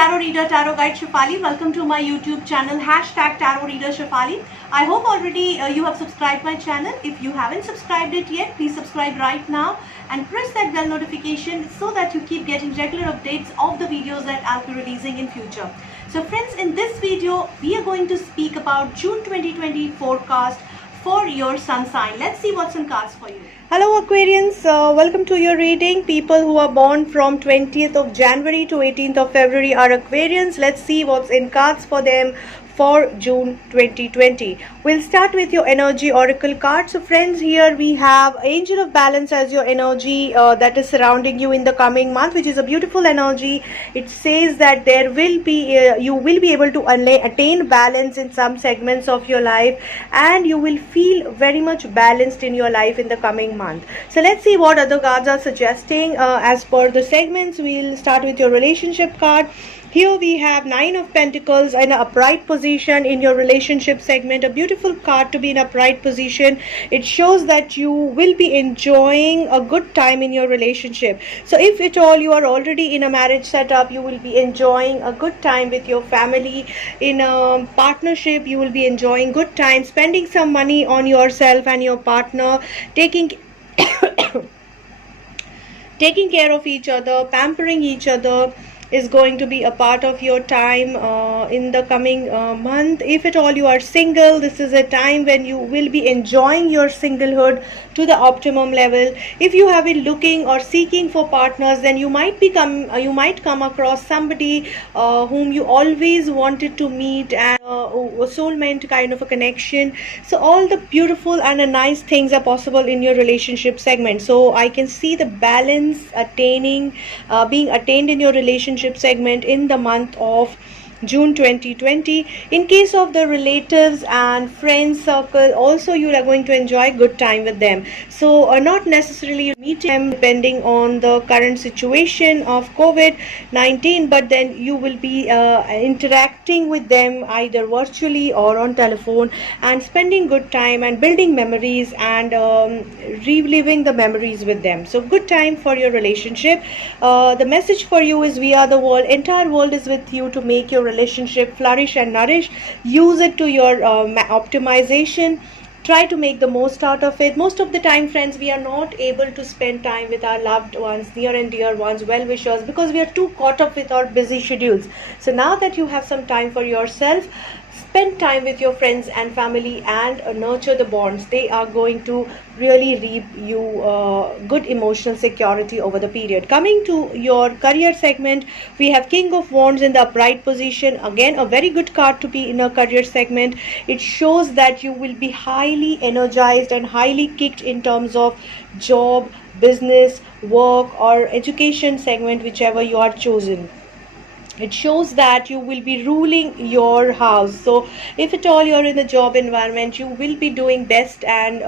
Tarot Reader, Tarot Guide Shefali. Welcome to my YouTube channel, hashtag Tarot Reader Shefali. I hope already you have subscribed my channel. If you haven't subscribed it yet, please subscribe right now and press that bell notification so that you keep getting regular updates of the videos that I'll be releasing in future. So friends, in this video, we are going to speak about June 2020 forecast for your sun sign. Let's see what's in cards for you. Hello Aquarians, welcome to your reading. People who are born from 20th of January to 18th of February are Aquarians. Let's see what's in cards for them for June 2020. We'll start with your energy oracle card. So friends, here we have Angel of Balance as your energy that is surrounding you in the coming month, which is a beautiful energy. It says that there will be you will be able to attain balance in some segments of your life, and you will feel very much balanced in your life in the coming month. So let's see what other cards are suggesting as per the segments. We'll start with your relationship card. Here we have Nine of Pentacles in an upright position in your relationship segment. A beautiful card to be in upright position. It shows that you will be enjoying a good time in your relationship. So if at all you are already in a marriage setup, you will be enjoying a good time with your family. In a partnership, you will be enjoying good time, spending some money on yourself and your partner, taking care of each other, pampering each other is going to be a part of your time in the coming month. If at all you are single, this is a time when you will be enjoying your singlehood to the optimum level. If you have been looking or seeking for partners, then you might come across somebody whom you always wanted to meet, and a soulmate kind of a connection. So all the beautiful and nice things are possible in your relationship segment. So I can see the balance being attained in your relationship segment in the month of June 2020. In case of the relatives and friends circle, also you are going to enjoy good time with them. So not necessarily meeting them depending on the current situation of COVID-19, but then you will be interacting with them either virtually or on telephone and spending good time and building memories and reliving the memories with them. So good time for your relationship. The message for you is we are the world. Entire world is with you to make your relationship flourish and nourish. Use it to your optimization. Try to make the most out of it. Most of the time, friends, we are not able to spend time with our loved ones, near and dear ones, well-wishers, because we are too caught up with our busy schedules. So now that you have some time for yourself, spend time with your friends and family and nurture the bonds. They are going to really reap you good emotional security over the period. Coming to your career segment, we have King of Wands in the upright position. Again, a very good card to be in a career segment. It shows that you will be highly energized and highly kicked in terms of job, business, work or education segment, whichever you are chosen. It shows that you will be ruling your house. So if at all you're in the job environment, you will be doing best and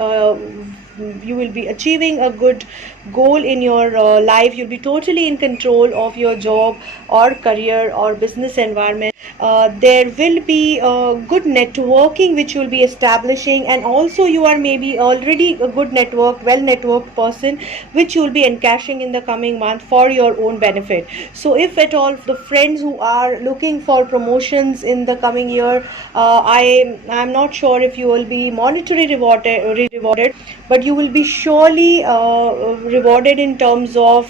you will be achieving a good goal in your life. You'll be totally in control of your job or career or business environment. There will be good networking which you'll be establishing, and also you are maybe already a good well-networked person which you'll be encashing in the coming month for your own benefit. So if at all the friends who are looking for promotions in the coming year, I'm not sure if you will be monetarily rewarded, but you will be surely rewarded in terms of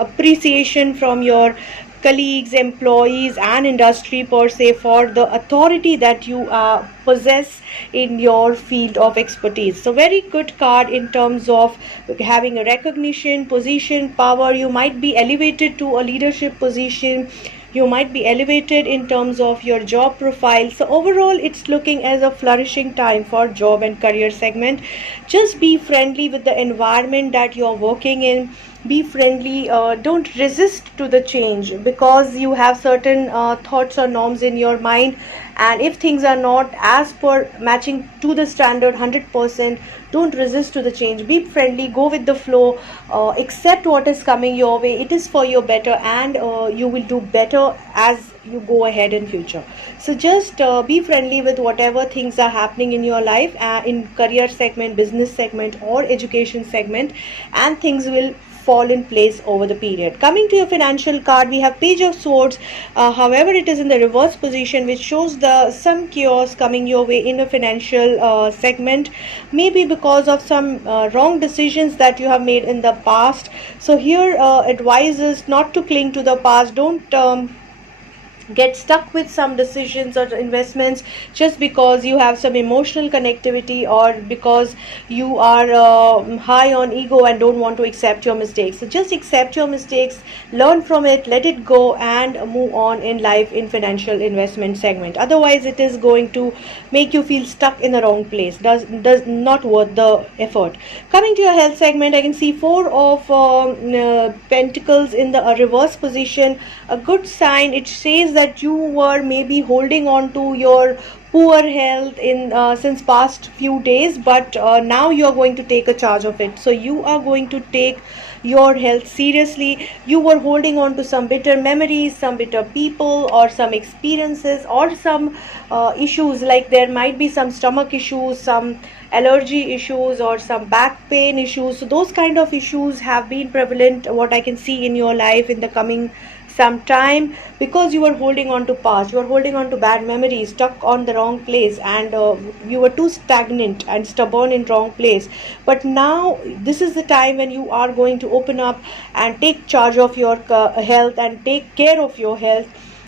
appreciation from your colleagues, employees and industry per se for the authority that you possess in your field of expertise. So very good card in terms of having a recognition, position, power. You might be elevated to a leadership position. You might be elevated in terms of your job profile. So overall, it's looking as a flourishing time for job and career segment. Just be friendly with the environment that you are working in. Be friendly. Don't resist to the change, because you have certain thoughts or norms in your mind, and if things are not as per matching to the standard 100%, don't resist to the change. Be friendly, go with the flow, accept what is coming your way. It is for your better, and you will do better as you go ahead in future. So just be friendly with whatever things are happening in your life, in career segment, business segment or education segment, and things will fall in place over the period. Coming to your financial card, we have Page of Swords. However, it is in the reverse position, which shows the some chaos coming your way in a financial segment, maybe because of some wrong decisions that you have made in the past. So here advises not to cling to the past. Don't get stuck with some decisions or investments just because you have some emotional connectivity, or because you are high on ego and don't want to accept your mistakes. So just accept your mistakes, learn from it, let it go, and move on in life in financial investment segment. Otherwise it is going to make you feel stuck in the wrong place. Does not worth the effort. Coming to your health segment, I can see four of pentacles in the reverse position. A good sign. It says that you were maybe holding on to your poor health in since past few days, but now you are going to take a charge of it. So you are going to take your health seriously. You were holding on to some bitter memories, some bitter people, or some experiences, or some issues, like there might be some stomach issues, some allergy issues, or some back pain issues. So those kind of issues have been prevalent, what I can see in your life in the coming some time, because you were holding on to past, you were holding on to bad memories, stuck on the wrong place, and you were too stagnant and stubborn in wrong place. But now this is the time when you are going to open up and take charge of your health and take care of your health.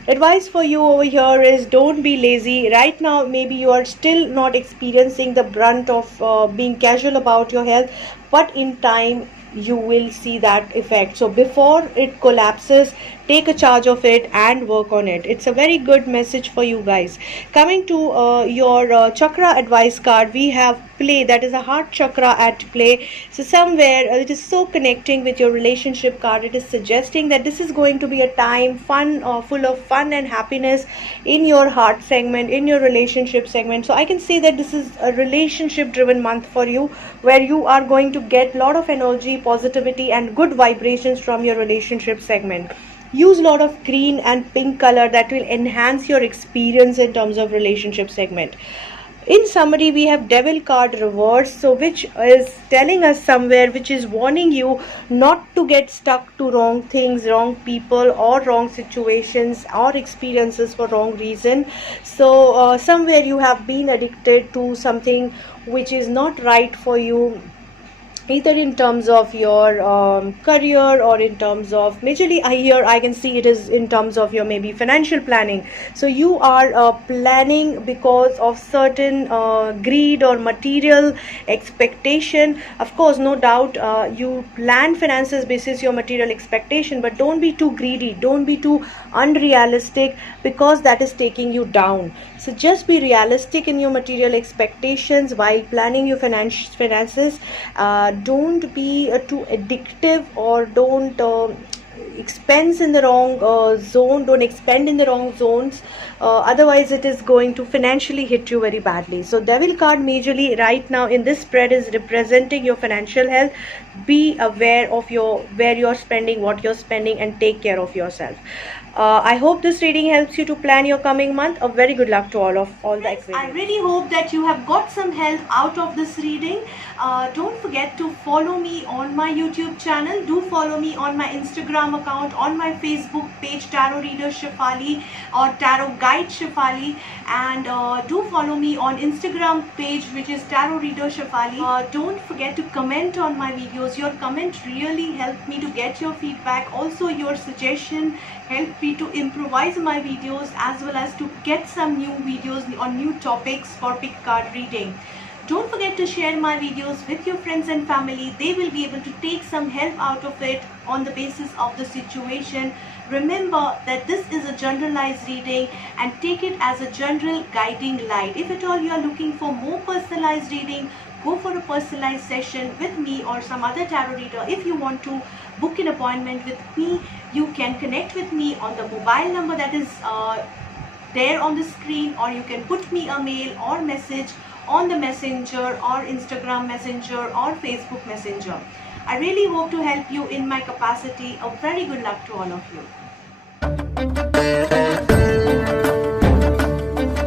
Advice for you over here is don't be lazy. Right now maybe you are still not experiencing the brunt of being casual about your health, but in time you will see that effect. So before it collapses, take a charge of it and work on it. It's a very good message for you guys. Coming to your chakra advice card, we have play. That is a heart chakra at play. So somewhere it is so connecting with your relationship card. It is suggesting that this is going to be a time full of fun and happiness in your heart segment, in your relationship segment. So I can say that this is a relationship driven month for you, where you are going to get a lot of energy, positivity, and good vibrations from your relationship segment. Use a lot of green and pink color that will enhance your experience in terms of relationship segment. In summary, we have devil card reverse, so which is telling us somewhere, which is warning you not to get stuck to wrong things, wrong people, or wrong situations or experiences for wrong reason. So somewhere you have been addicted to something which is not right for you, either in terms of your career, or in terms of majorly here I can see it is in terms of your maybe financial planning. So you are planning because of certain greed or material expectation. Of course, no doubt you plan finances basis your material expectation, but don't be too greedy, don't be too unrealistic, because that is taking you down. So just be realistic in your material expectations while planning your finances. Don't be too addictive, or don't expense in the wrong zone, don't expend in the wrong zones. Otherwise it is going to financially hit you very badly. So devil card majorly right now in this spread is representing your financial health. Be aware of where you're spending, what you're spending, and take care of yourself. I hope this reading helps you to plan your coming month. A very good luck to all the Aquarians. I really hope that you have got some help out of this reading. Don't forget to follow me on my YouTube channel. Do follow me on my Instagram account, on my Facebook page Tarot Reader Shefali or Tarot Guide Shefali, and do follow me on Instagram page, which is Tarot Reader Shefali. Don't forget to comment on my videos. Your comment really helped me to get your feedback. Also your suggestion helped me to improvise my videos, as well as to get some new videos on new topics for pick card reading. Don't forget to share my videos with your friends and family. They will be able to take some help out of it on the basis of the situation. Remember that this is a generalized reading, and take it as a general guiding light. If at all you are looking for more personalized reading, go for a personalized session with me or some other tarot reader. If you want to book an appointment with me, you can connect with me on the mobile number that is there on the screen, or you can put me a mail or message on the Messenger or Instagram Messenger or Facebook Messenger. I really hope to help you in my capacity. A very good luck to all of you.